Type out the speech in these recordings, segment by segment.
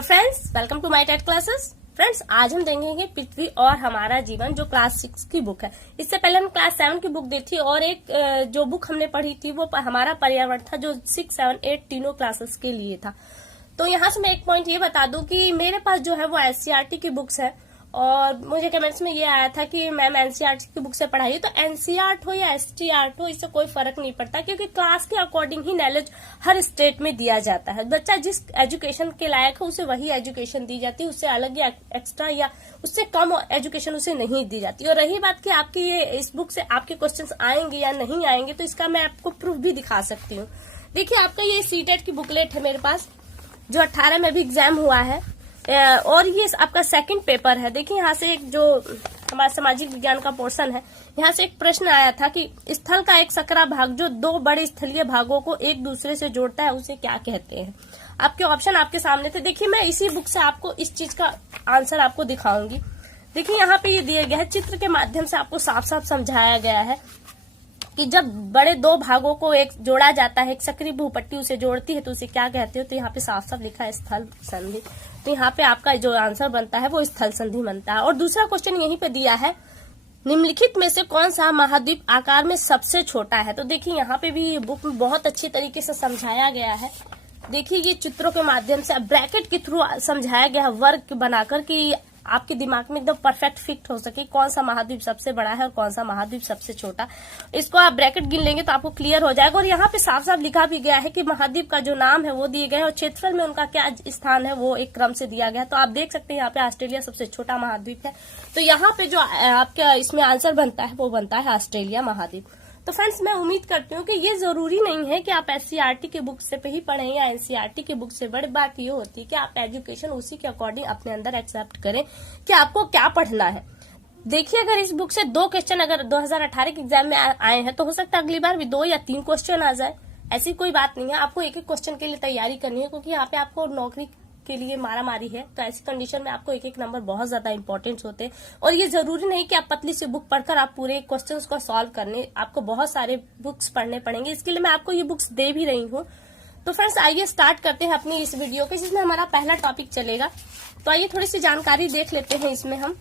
Hello friends, welcome to my TET classes. Friends, आज हम देखेंगे पृथ्वी और हमारा जीवन, जो क्लास 6 की बुक है। इससे पहले हम क्लास 7 की बुक दी थी और एक जो बुक हमने पढ़ी थी वो हमारा पर्यावरण था, जो 6, 7, 8 तीनों क्लासेस के लिए था। तो यहाँ से मैं एक पॉइंट ये बता दूं कि मेरे पास जो है वो एनसीईआरटी की बुक्स है और मुझे कमेंट्स में ये आया था कि मैम एनसीईआरटी की बुक से पढ़ाइए। तो एनसीईआरटी हो या एसटीईआरटी हो, इससे कोई फर्क नहीं पड़ता, क्योंकि क्लास के अकॉर्डिंग ही नॉलेज हर स्टेट में दिया जाता है। बच्चा जिस एजुकेशन के लायक है उसे वही एजुकेशन दी जाती है, उससे अलग या एक्स्ट्रा या उससे कम एजुकेशन उसे नहीं दी जाती। और रही बात कि आपकी ये इस बुक से आपके क्वेश्चन आएंगे या नहीं आएंगे, तो इसका मैं आपको प्रूफ भी दिखा सकती हूँ। देखिए, आपका ये सीटेट की बुकलेट है मेरे पास, जो 18 में भी एग्जाम हुआ है और ये आपका सेकंड पेपर है। देखिए, यहाँ से एक जो हमारा सामाजिक विज्ञान का पोर्शन है, यहाँ से एक प्रश्न आया था कि स्थल का एक सकरा भाग जो दो बड़े स्थलीय भागों को एक दूसरे से जोड़ता है, उसे क्या कहते हैं। आपके ऑप्शन आपके सामने थे। देखिए, मैं इसी बुक से आपको इस चीज का आंसर आपको दिखाऊंगी। देखिए, यहाँ पे ये दिया गया है, चित्र के माध्यम से आपको साफ साफ समझाया गया है कि जब बड़े दो भागों को एक जोड़ा जाता है, एक सक्रिय भूपट्टी उसे जोड़ती है, तो उसे क्या कहते हो। तो यहाँ पे साफ साफ लिखा है स्थल संधि। तो यहाँ पे आपका जो आंसर बनता है वो स्थल संधि बनता है। और दूसरा क्वेश्चन यहीं पे दिया है, निम्नलिखित में से कौन सा महाद्वीप आकार में सबसे छोटा है। तो देखिए, यहाँ पे भी बुक में बहुत अच्छी तरीके से समझाया गया है। देखिए, ये चित्रों के माध्यम से ब्रैकेट के थ्रू समझाया गया है, वर्ग बनाकर, कि आपके दिमाग में एकदम परफेक्ट फिट हो सके कौन सा महाद्वीप सबसे बड़ा है और कौन सा महाद्वीप सबसे छोटा। इसको आप ब्रैकेट गिन लेंगे तो आपको क्लियर हो जाएगा। और यहाँ पे साफ साफ लिखा भी गया है कि महाद्वीप का जो नाम है वो दिए गए और क्षेत्रफल में उनका क्या स्थान है वो एक क्रम से दिया गया है। तो आप देख सकते हैं यहाँ पे ऑस्ट्रेलिया सबसे छोटा महाद्वीप है। तो यहाँ पे जो आपका इसमें आंसर बनता है वो बनता है ऑस्ट्रेलिया महाद्वीप। तो फ्रेंड्स, मैं उम्मीद करती हूँ कि ये जरूरी नहीं है कि आप एससीईआरटी के बुक से पे ही पढ़ें या एनसीईआरटी के बुक से। बड़ी बात ये होती है कि आप एजुकेशन उसी के अकॉर्डिंग अपने अंदर एक्सेप्ट करें कि आपको क्या पढ़ना है। देखिए, अगर इस बुक से 2 क्वेश्चन अगर 2018 के एग्जाम में आए हैं, तो हो सकता है अगली बार भी 2 या 3 क्वेश्चन आ जाए। ऐसी कोई बात नहीं है, आपको एक एक क्वेश्चन के लिए तैयारी करनी है, क्योंकि यहाँ पे आपको नौकरी के लिए मारा मारी है। तो ऐसी कंडीशन में आपको एक एक नंबर बहुत ज्यादा इंपॉर्टेंट होते हैं। और ये जरूरी नहीं कि आप पतली सी बुक पढ़कर आप पूरे क्वेश्चंस को सॉल्व करने, आपको बहुत सारे बुक्स पढ़ने पड़ेंगे। इसके लिए मैं आपको ये बुक्स दे भी रही हूँ। तो फ्रेंड्स, आइए स्टार्ट करते हैं अपनी इस वीडियो के, जिसमें हमारा पहला टॉपिक चलेगा। तो आइए थोड़ी सी जानकारी देख लेते हैं इसमें हम।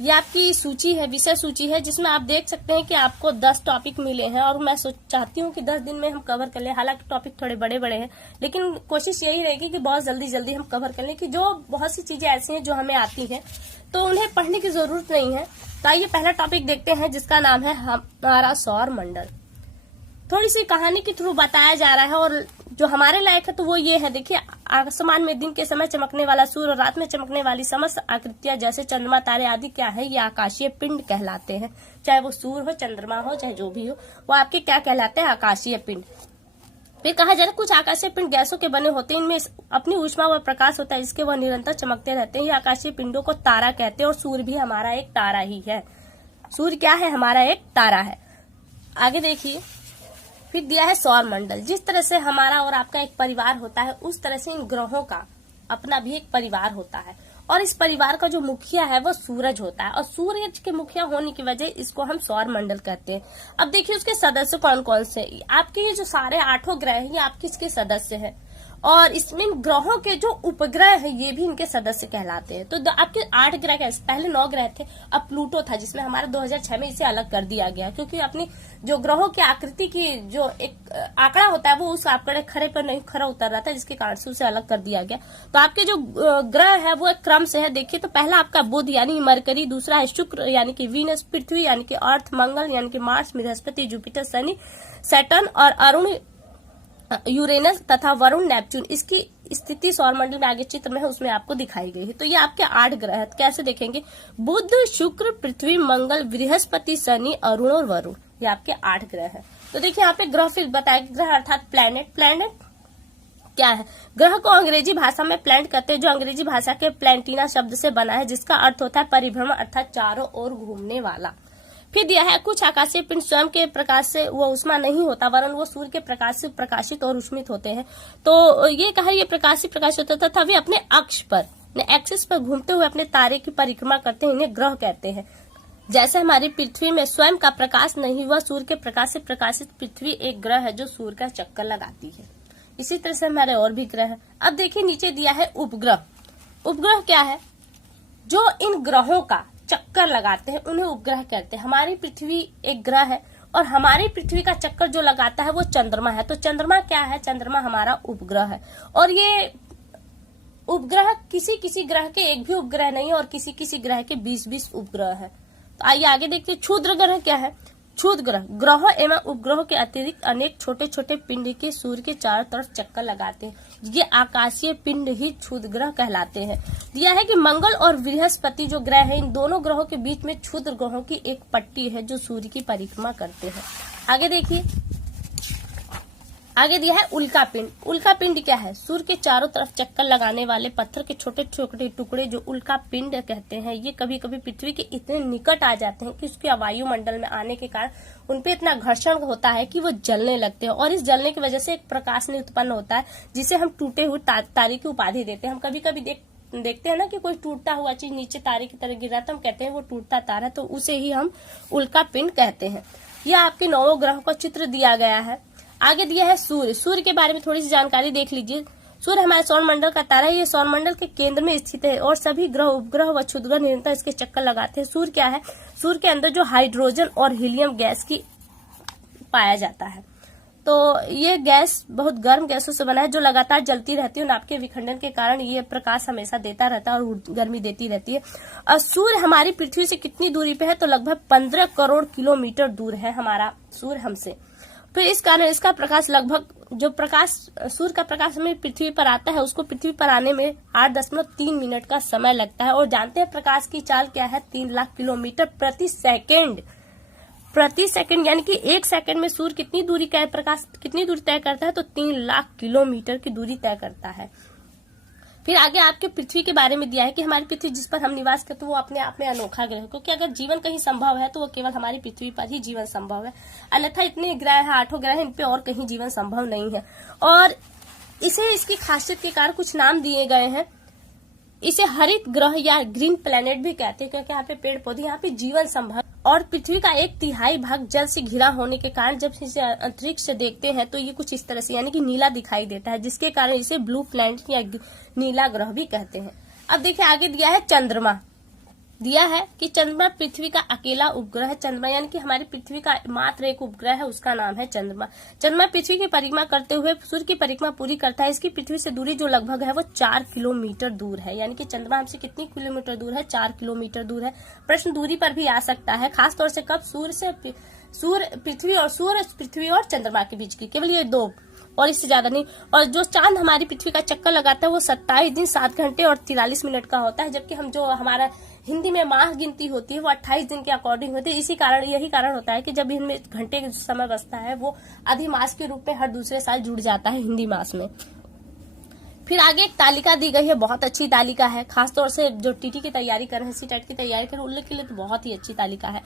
ये आपकी सूची है, विषय सूची है, जिसमें आप देख सकते हैं कि आपको 10 टॉपिक मिले हैं और मैं चाहती हूँ कि 10 दिन में हम कवर कर लें। हालांकि टॉपिक थोड़े बड़े बड़े हैं, लेकिन कोशिश यही रहेगी कि बहुत जल्दी जल्दी हम कवर कर लें, कि जो बहुत सी चीजें ऐसी हैं जो हमें आती हैं तो उन्हें पढ़ने की जरूरत नहीं है। तो आइए पहला टॉपिक देखते हैं, जिसका नाम है हमारा सौर मंडल। थोड़ी सी कहानी के थ्रू बताया जा रहा है और जो हमारे लायक है तो वो ये है। देखिए, आसमान में दिन के समय चमकने वाला सूर्य और रात में चमकने वाली समस्त आकृतियां, जैसे चंद्रमा, तारे आदि, क्या है, ये आकाशीय पिंड कहलाते हैं। चाहे वो सूर्य हो, चंद्रमा हो, चाहे जो भी हो, वो आपके क्या कहलाते हैं, आकाशीय पिंड। फिर कहा जा रहा है, कुछ आकाशीय पिंड गैसों के बने होते हैं, इनमें अपनी ऊष्मा व प्रकाश होता है, जिसके वह निरंतर चमकते रहते हैं। ये आकाशीय पिंडों को तारा कहते हैं और सूर्य भी हमारा एक तारा ही है। सूर्य क्या है, हमारा एक तारा है। आगे देखिए, फिर दिया है सौर मंडल। जिस तरह से हमारा और आपका एक परिवार होता है, उस तरह से इन ग्रहों का अपना भी एक परिवार होता है। और इस परिवार का जो मुखिया है वो सूरज होता है, और सूरज के मुखिया होने की वजह इसको हम सौर मंडल कहते हैं। अब देखिए, उसके सदस्य कौन कौन से। आपके ये जो सारे 8 ग्रह हैं, ये आपके इसके सदस्य हैं। और इसमें ग्रहों के जो उपग्रह है, ये भी इनके सदस्य कहलाते हैं। तो आपके 8 ग्रह कैसे, पहले 9 ग्रह थे, अब प्लूटो था, जिसमें हमारा 2006 में इसे अलग कर दिया गया, क्योंकि अपनी जो ग्रहों की आकृति की जो एक आंकड़ा होता है वो उस आंकड़े खरे पर नहीं खरा उतर रहा था, जिसके कारण से उसे अलग कर दिया गया। तो आपके जो ग्रह है वो एक क्रम से है। देखिए, तो पहला आपका बुध यानी मरकरी, दूसरा है शुक्र यानी कि वीनस, पृथ्वी यानी कि अर्थ, मंगल यानी कि Mars, Brihaspati, Jupiter, Shani, Saturn, और अरुण यूरेनस तथा वरुण नेपच्यून। इसकी स्थिति सौरमंडल में आगे चित्र में है, उसमें आपको दिखाई गई है। तो ये आपके 8 ग्रह है। कैसे देखेंगे, बुध, शुक्र, पृथ्वी, मंगल, बृहस्पति, शनि, अरुण और वरुण, ये आपके 8 ग्रह है। तो देखिए, यहाँ पे ग्रह फिर बताया, ग्रह अर्थात प्लैनेट। प्लैनेट क्या है, ग्रह को अंग्रेजी भाषा में प्लैनेट कहते हैं, जो अंग्रेजी भाषा के प्लैंटिना शब्द से बना है, जिसका अर्थ होता है परिभ्रमण अर्थात चारों ओर घूमने वाला। फिर दिया है, कुछ आकाशीय पिंड स्वयं के प्रकाश से वो उष्मा नहीं होता, वरन वो सूर्य के प्रकाश से प्रकाशित और उष्मित होते हैं। तो ये कहा, ये प्रकाशित होता था, तथा वे अपने अक्ष पर, एक्सिस पर घूमते हुए अपने तारे की परिक्रमा करते हैं, इन्हें ग्रह कहते हैं। जैसे हमारी पृथ्वी में स्वयं का प्रकाश नहीं हुआ, सूर्य के प्रकाश से प्रकाशित पृथ्वी एक ग्रह है जो सूर्य का चक्कर लगाती है। इसी तरह से हमारे और भी ग्रह है। अब देखिए नीचे दिया है उपग्रह। उपग्रह क्या है? जो इन ग्रहों का चक्कर लगाते हैं उन्हें उपग्रह कहते हैं। हमारी पृथ्वी एक ग्रह है और हमारी पृथ्वी का चक्कर जो लगाता है वो चंद्रमा है। तो चंद्रमा क्या है? चंद्रमा हमारा उपग्रह है। और ये उपग्रह किसी किसी ग्रह के एक भी उपग्रह नहीं है और किसी किसी ग्रह के 20-20 उपग्रह है। तो आइए आगे देखते हैं क्षुद्र ग्रह क्या है। क्षुद्र ग्रह ग्रहों एवं उपग्रहों के अतिरिक्त अनेक छोटे छोटे पिंड के सूर्य के चारों तरफ चक्कर लगाते हैं। ये आकाशीय पिंड ही क्षुद्र ग्रह कहलाते हैं। दिया है कि मंगल और बृहस्पति जो ग्रह है, इन दोनों ग्रहों के बीच में क्षुद्र ग्रहों की एक पट्टी है जो सूर्य की परिक्रमा करते हैं। आगे देखिए, आगे दिया है उल्का पिंड। उल्का पिंड क्या है? सूर्य के चारों तरफ चक्कर लगाने वाले पत्थर के छोटे छोटे टुकड़े जो उल्का पिंड कहते हैं। ये कभी कभी पृथ्वी के इतने निकट आ जाते हैं कि उसके वायुमंडल में आने के कारण उनपे इतना घर्षण होता है कि वो जलने लगते हैं और इस जलने की वजह से एक प्रकाश उत्पन्न होता है जिसे हम टूटे हुए तारे की उपाधि देते हैं। हम कभी कभी देखते हैं ना कि कोई टूटता हुआ चीज नीचे तारे की तरह गिर रहा है तो हम कहते हैं वो टूटता तारा, तो उसे ही हम उल्का पिंड कहते हैं। यह आपके 9 ग्रहों का चित्र दिया गया है। आगे दिया है सूर्य। सूर्य के बारे में थोड़ी सी जानकारी देख लीजिए। सूर्य हमारे सौरमंडल का तारा है। ये सौरमंडल के केंद्र में स्थित है और सभी ग्रह उपग्रह व क्षुद्र निरंतर इसके चक्कर लगाते हैं। सूर्य क्या है? सूर्य के अंदर जो हाइड्रोजन और हीलियम गैस की पाया जाता है। तो ये गैस बहुत गर्म गैसों से बना है जो लगातार जलती रहती है और आपके विखंडन के कारण ये प्रकाश हमेशा देता रहता है और गर्मी देती रहती है। और सूर्य हमारी पृथ्वी से कितनी दूरी पे है? तो लगभग 15 करोड़ किलोमीटर दूर है हमारा सूर्य हमसे। तो इस कारण इसका प्रकाश लगभग जो प्रकाश सूर्य का प्रकाश हमें पृथ्वी पर आता है उसको पृथ्वी पर आने में 8.3 मिनट का समय लगता है। और जानते हैं प्रकाश की चाल क्या है? 3 लाख किलोमीटर प्रति सेकंड, यानी कि 1 सेकंड में सूर्य कितनी दूरी का प्रकाश कितनी दूरी तय करता है? तो 3 लाख किलोमीटर की दूरी तय करता है। फिर आगे आपके पृथ्वी के बारे में दिया है कि हमारी पृथ्वी जिस पर हम निवास करते हैं वो अपने आप में अनोखा ग्रह है, क्योंकि अगर जीवन कहीं संभव है तो वो केवल हमारी पृथ्वी पर ही जीवन संभव है। अन्यथा इतने ग्रह है, 8 ग्रह है, इन पे और कहीं जीवन संभव नहीं है। और इसे इसकी खासियत के कारण कुछ नाम दिए गए हैं। इसे हरित ग्रह या ग्रीन प्लेनेट भी कहते हैं क्योंकि यहाँ पे पेड़ पौधे, यहाँ पे जीवन संभव। और पृथ्वी का 1/3 भाग जल से घिरा होने के कारण जब इसे अंतरिक्ष से देखते हैं तो ये कुछ इस तरह से यानी कि नीला दिखाई देता है, जिसके कारण इसे ब्लू प्लैनेट या नीला ग्रह भी कहते हैं। अब देखिए आगे दिया है चंद्रमा। दिया है कि चंद्रमा पृथ्वी का अकेला उपग्रह है। चंद्रमा यानी कि हमारी पृथ्वी का मात्र एक उपग्रह है, उसका नाम है चंद्रमा। चंद्रमा पृथ्वी की परिक्रमा करते हुए सूर्य की परिक्रमा पूरी करता है। इसकी पृथ्वी से दूरी जो लगभग है वो 4 किलोमीटर दूर है, यानी कि चंद्रमा हमसे कितनी किलोमीटर दूर है? 4 किलोमीटर दूर है। प्रश्न दूरी पर भी आ सकता है, खासतौर से कब? सूर्य पृथ्वी और चंद्रमा के बीच की, केवल ये 2 और इससे ज्यादा नहीं। और जो चांद हमारी पृथ्वी का चक्कर लगाता है वो 27 दिन 7 घंटे और 43 मिनट का होता है, जबकि हम जो हमारा हिंदी में माह गिनती होती है वो 28 दिन के अकॉर्डिंग होती है। यही कारण होता है कि जब इनमें घंटे का समय बचता है वो अधिमास के रूप में हर दूसरे साल जुड़ जाता है हिंदी मास में। फिर आगे एक तालिका दी गई है, बहुत अच्छी तालिका है, खासतौर से जो टीटी की तैयारी कर रहे हैं, सीटेट की तैयारी कर रहे हैं उन लोग के लिए तो बहुत ही अच्छी तालिका है।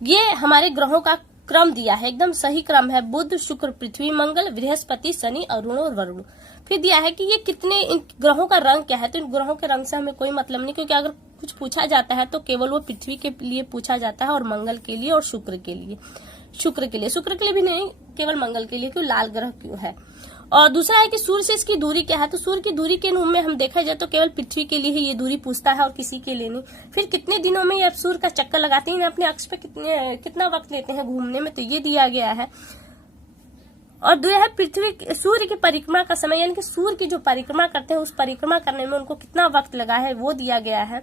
ये हमारे ग्रहों का क्रम दिया है, एकदम सही क्रम है। बुध, शुक्र, पृथ्वी, मंगल, बृहस्पति, शनि, अरुण और वरुण। फिर दिया है कि ये कितने, इन ग्रहों का रंग क्या है? तो इन ग्रहों के रंग से हमें कोई मतलब नहीं, क्योंकि अगर कुछ पूछा जाता है तो केवल वो पृथ्वी के लिए पूछा जाता है और मंगल के लिए और शुक्र के लिए भी नहीं, केवल मंगल के लिए, क्यों लाल ग्रह क्यों है। और दूसरा है कि सूर्य से इसकी दूरी क्या है? तो सूर्य की दूरी के रूप में हम देखा जाए तो केवल पृथ्वी के लिए ही ये दूरी पूछता है और किसी के लिए नहीं। फिर कितने दिनों में ये सूर्य का चक्कर लगाते हैं, अपने अक्ष पे कितना वक्त लेते हैं घूमने में, तो ये दिया गया है। और दूसरा है सूर्य की परिक्रमा का समय, यानी कि सूर्य की जो परिक्रमा करते हैं उस परिक्रमा करने में उनको कितना वक्त लगा है वो दिया गया है।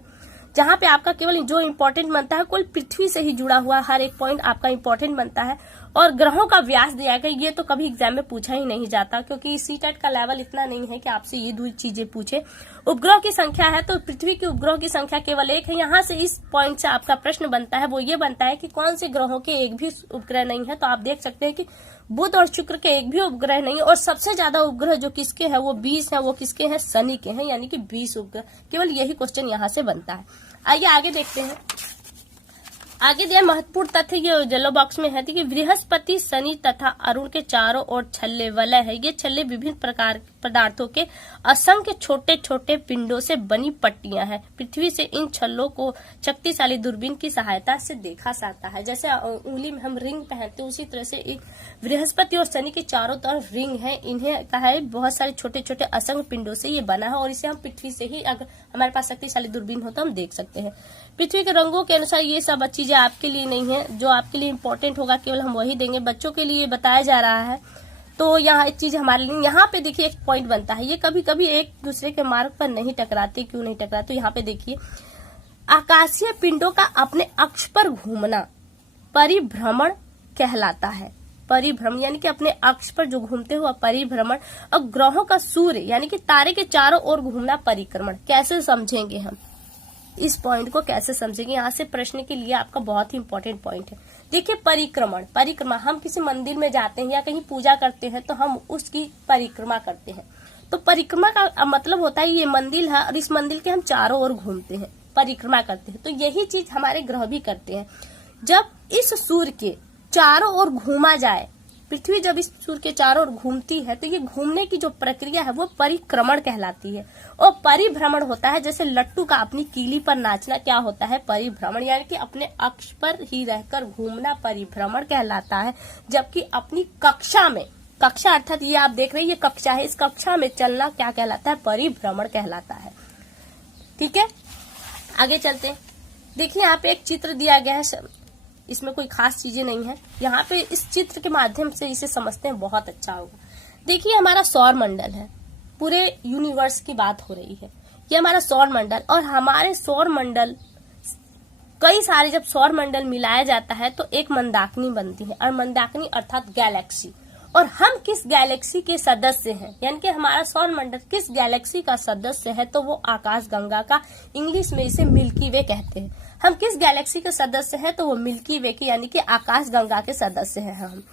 जहां पे आपका केवल जो इम्पोर्टेंट बनता है कोई पृथ्वी से ही जुड़ा हुआ हर एक पॉइंट आपका इम्पोर्टेंट बनता है। और ग्रहों का व्यास दिया गया, ये तो कभी एग्जाम में पूछा ही नहीं जाता, क्योंकि सीटेट का लेवल इतना नहीं है कि आपसे ये 2 चीजें पूछे। उपग्रह की संख्या है तो पृथ्वी के उपग्रह की संख्या केवल 1 है। यहाँ से इस पॉइंट से आपका प्रश्न बनता है, वो ये बनता है कि कौन से ग्रहों के एक भी उपग्रह नहीं है। तो आप देख सकते हैं कि बुध और शुक्र के एक भी उपग्रह नहीं, और सबसे ज्यादा उपग्रह जो किसके हैं वो 20 है, वो किसके हैं? शनि के हैं, यानी कि 20 उपग्रह। केवल यही क्वेश्चन यहाँ से बनता है। आइए आगे देखते हैं। आगे दिया महत्वपूर्ण तथ्य, ये येलो बॉक्स में है कि बृहस्पति, शनि तथा अरुण के चारों ओर छल्ले वलय है। ये छल्ले विभिन्न प्रकार पदार्थों के असंख्य छोटे छोटे पिंडों से बनी पट्टियां हैं। पृथ्वी से इन छल्लों को शक्तिशाली दूरबीन की सहायता से देखा जाता है। जैसे उंगली में हम रिंग पहनते हैं, उसी तरह से एक बृहस्पति और शनि के चारों तरफ रिंग है। इन्हें कहा है बहुत सारे छोटे छोटे असंख्य पिंडों से ये बना है और इसे हम पृथ्वी से ही, अगर हमारे पास शक्तिशाली दूरबीन हो तो हम देख सकते हैं। पृथ्वी के रंगों के अनुसार ये सब चीजें आपके लिए नहीं है, जो आपके लिए इम्पोर्टेंट होगा केवल हम वही देंगे। बच्चों के लिए बताया जा रहा है, तो यहाँ एक चीज हमारे लिए, यहाँ पे देखिए एक पॉइंट बनता है। ये कभी कभी एक दूसरे के मार्ग पर नहीं टकराते, क्यों नहीं टकराते? तो यहाँ पे देखिए, आकाशीय पिंडों का अपने अक्ष पर घूमना परिभ्रमण कहलाता है। परिभ्रमण यानी कि अपने अक्ष पर जो घूमते हुआ परिभ्रमण। और ग्रहों का सूर्य यानी कि तारे के चारों ओर घूमना परिक्रमण। कैसे समझेंगे हम इस पॉइंट को, कैसे समझेंगे? यहाँ से प्रश्न के लिए आपका बहुत ही इंपॉर्टेंट पॉइंट है। देखिए परिक्रमण, परिक्रमा, हम किसी मंदिर में जाते हैं या कहीं पूजा करते हैं तो हम उसकी परिक्रमा करते हैं। तो परिक्रमा का मतलब होता है ये मंदिर है और इस मंदिर के हम चारों ओर घूमते हैं, परिक्रमा करते हैं। तो यही चीज हमारे ग्रह भी करते हैं। जब इस सूर्य के चारों ओर घूमा जाए, पृथ्वी जब इस सूर्य के चारों ओर घूमती है तो ये घूमने की जो प्रक्रिया है वो परिक्रमण कहलाती है। और परिभ्रमण होता है, जैसे लट्टू का अपनी कीली पर नाचना, क्या होता है? परिभ्रमण, यानी कि अपने अक्ष पर ही रहकर घूमना परिभ्रमण कहलाता है। जबकि अपनी कक्षा में, कक्षा अर्थात ये आप देख रहे हैं ये कक्षा है, इस कक्षा में चलना क्या कहलाता है? परिभ्रमण कहलाता है। ठीक है, आगे चलते हैं। देखिए यहाँ पे एक चित्र दिया गया है, इसमें कोई खास चीजें नहीं है। यहाँ पे इस चित्र के माध्यम से इसे समझते हैं, बहुत अच्छा होगा। देखिए हमारा सौर मंडल है, पूरे यूनिवर्स की बात हो रही है। ये हमारा सौर मंडल, और हमारे सौर मंडल कई सारे, जब सौर मंडल मिलाया जाता है तो एक मंदाकिनी बनती है, और मंदाकिनी अर्थात गैलेक्सी। और हम किस गैलेक्सी के सदस्य हैं, यानी कि हमारा सौर मंडल किस गैलेक्सी का सदस्य है? तो वो आकाश गंगा का, इंग्लिश में इसे मिल्की वे कहते हैं। हम किस गैलेक्सी के सदस्य हैं? तो वो मिल्की वे की, यानी कि आकाश गंगा के सदस्य हैं हम।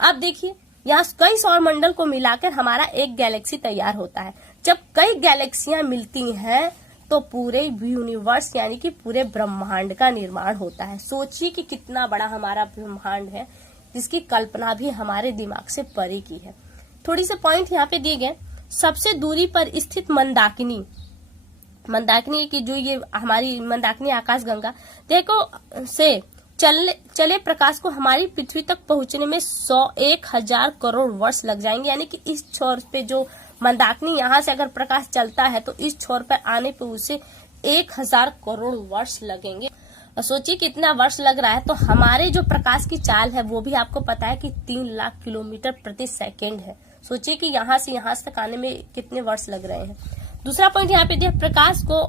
अब देखिए यहाँ कई सौर मंडल को मिलाकर हमारा एक गैलेक्सी तैयार होता है। जब कई गैलेक्सियां मिलती हैं तो पूरे यूनिवर्स यानी कि पूरे ब्रह्मांड का निर्माण होता है। सोचिए कि कितना बड़ा हमारा ब्रह्मांड है, जिसकी कल्पना भी हमारे दिमाग से परे की है। थोड़ी से पॉइंट यहाँ पे दिए गए। सबसे दूरी पर स्थित मंदाकिनी, मंदाकिनी की जो ये हमारी मंदाकिनी आकाश गंगा, देखो से चले प्रकाश को हमारी पृथ्वी तक पहुंचने में 1,000 करोड़ वर्ष लग जाएंगे। यानी कि इस छोर पे जो मंदाकिनी, यहाँ से अगर प्रकाश चलता है तो इस छोर पर आने पे उसे 1,000 करोड़ वर्ष लगेंगे। और सोचिए कितना वर्ष लग रहा है। तो हमारे जो प्रकाश की चाल है वो भी आपको पता है कि 3 लाख किलोमीटर प्रति सेकेंड है। सोचिए कि यहाँ से तक आने में कितने वर्ष लग रहे हैं। दूसरा पॉइंट यहाँ पे दिया, प्रकाश को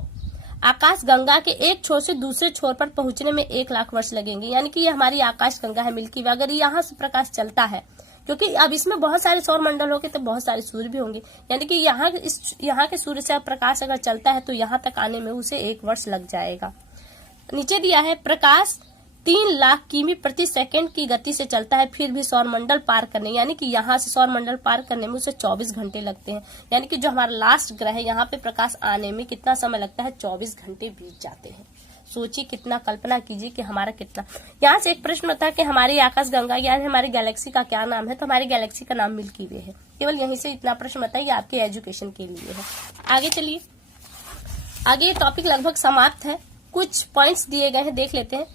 आकाश गंगा के एक छोर से दूसरे छोर पर पहुंचने में 1 लाख वर्ष लगेंगे। यानी कि ये हमारी आकाश गंगा है, मिल्की वे। अगर यहाँ से प्रकाश चलता है, क्योंकि अब इसमें बहुत सारे सौर मंडल होंगे तो बहुत सारे सूर्य भी होंगे, यानी कि यहाँ के सूर्य से प्रकाश अगर चलता है तो यहाँ तक आने में उसे 1 वर्ष लग जाएगा। नीचे दिया है, प्रकाश 3 लाख किमी प्रति सेकंड की गति से चलता है, फिर भी सौर मंडल पार करने, यानी कि यहाँ से सौर मंडल पार करने में उसे 24 घंटे लगते हैं। यानी कि जो हमारा लास्ट ग्रह है, यहाँ पे प्रकाश आने में कितना समय लगता है? 24 घंटे बीत जाते हैं। सोचिए कितना, कल्पना कीजिए कि हमारा कितना। यहाँ से एक प्रश्न होता है कि हमारी आकाश गंगा यानी हमारी गैलेक्सी का क्या नाम है? तो हमारी गैलेक्सी का नाम मिल्की वे है। केवल यहीं से इतना प्रश्न होता है, ये आपके एजुकेशन के लिए है। आगे चलिए, आगे टॉपिक लगभग समाप्त है। कुछ पॉइंट्स दिए गए हैं, देख लेते हैं।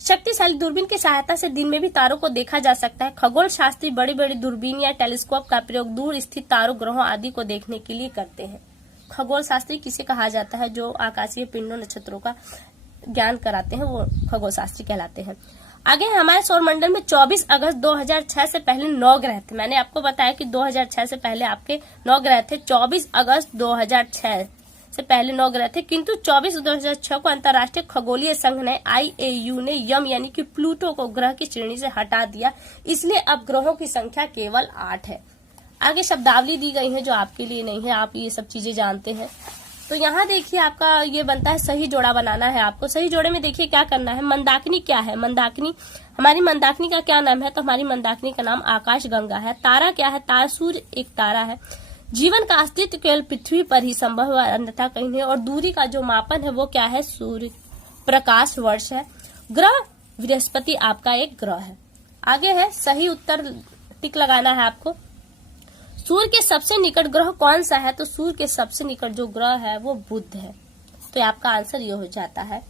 शक्तिशाली दूरबीन की सहायता से दिन में भी तारों को देखा जा सकता है। खगोल शास्त्री बड़ी बड़ी दूरबीन या टेलीस्कोप का प्रयोग दूर स्थित तारों, ग्रहों आदि को देखने के लिए करते हैं। खगोल शास्त्री किसे कहा जाता है? जो आकाशीय पिंडों, नक्षत्रों का ज्ञान कराते हैं वो खगोल शास्त्री कहलाते हैं। आगे हमारे सौर मंडल में 24 अगस्त 2006 से पहले 9 ग्रह थे। मैंने आपको बताया कि 2006 से पहले आपके 9 ग्रह थे। 24 अगस्त 2006 से पहले 9 ग्रह थे, किंतु 24/2006 को अंतर्राष्ट्रीय खगोलीय संघ ने IAU ने यम यानी कि प्लूटो को ग्रह की श्रेणी से हटा दिया। इसलिए अब ग्रहों की संख्या केवल 8 है। आगे शब्दावली दी गई है जो आपके लिए नहीं है, आप ये सब चीजें जानते हैं। तो यहाँ देखिए आपका ये बनता है, सही जोड़ा बनाना है आपको। सही जोड़े में देखिए क्या करना है। मंदाकिनी क्या है? मंदाकिनी, हमारी मंदाकिनी का क्या नाम है? तो हमारी मंदाकिनी का नाम आकाश गंगा है। तारा क्या है? तारा सूर्य एक तारा है। जीवन का अस्तित्व केवल पृथ्वी पर ही संभव है, अन्यथा कहीं नहीं। और दूरी का जो मापन है वो क्या है? सूर्य प्रकाश वर्ष है। ग्रह बृहस्पति आपका एक ग्रह है। आगे है सही उत्तर टिक लगाना है आपको। सूर्य के सबसे निकट ग्रह कौन सा है? तो सूर्य के सबसे निकट जो ग्रह है वो बुध है। तो आपका आंसर ये हो जाता है।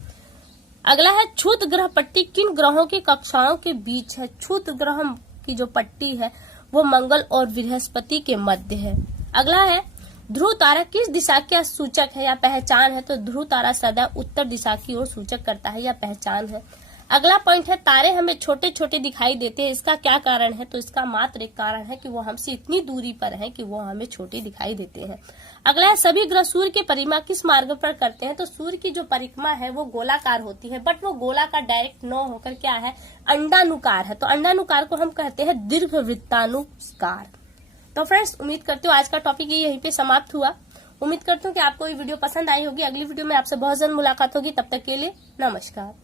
अगला है क्षुत ग्रह पट्टी किन ग्रहों की कक्षाओं के बीच है? क्षुत ग्रह की जो पट्टी है वो मंगल और बृहस्पति के मध्य है। अगला है ध्रुव तारा किस दिशा का सूचक है या पहचान है? तो ध्रुव तारा सदा उत्तर दिशा की ओर सूचक करता है या पहचान है। अगला पॉइंट है तारे हमें छोटे छोटे दिखाई देते हैं, इसका क्या कारण है? तो इसका मात्र एक कारण है कि वो हमसे इतनी दूरी पर है कि वो हमें छोटे दिखाई देते हैं। अगला है सभी ग्रह सूर्य की परिक्रमा किस मार्ग पर करते हैं? तो सूर्य की जो परिक्रमा है वो गोलाकार होती है, बट वो गोलाकार डायरेक्ट न होकर क्या है, अंडानुकार है। तो अंडानुकार को हम कहते हैं दीर्घवृत्तानुसार। तो फ्रेंड्स उम्मीद करती हूँ आज का टॉपिक यहीं पे समाप्त हुआ। उम्मीद करती हूँ कि आपको ये वीडियो पसंद आई होगी। अगली वीडियो में आपसे बहुत जल्द मुलाकात होगी। तब तक के लिए नमस्कार।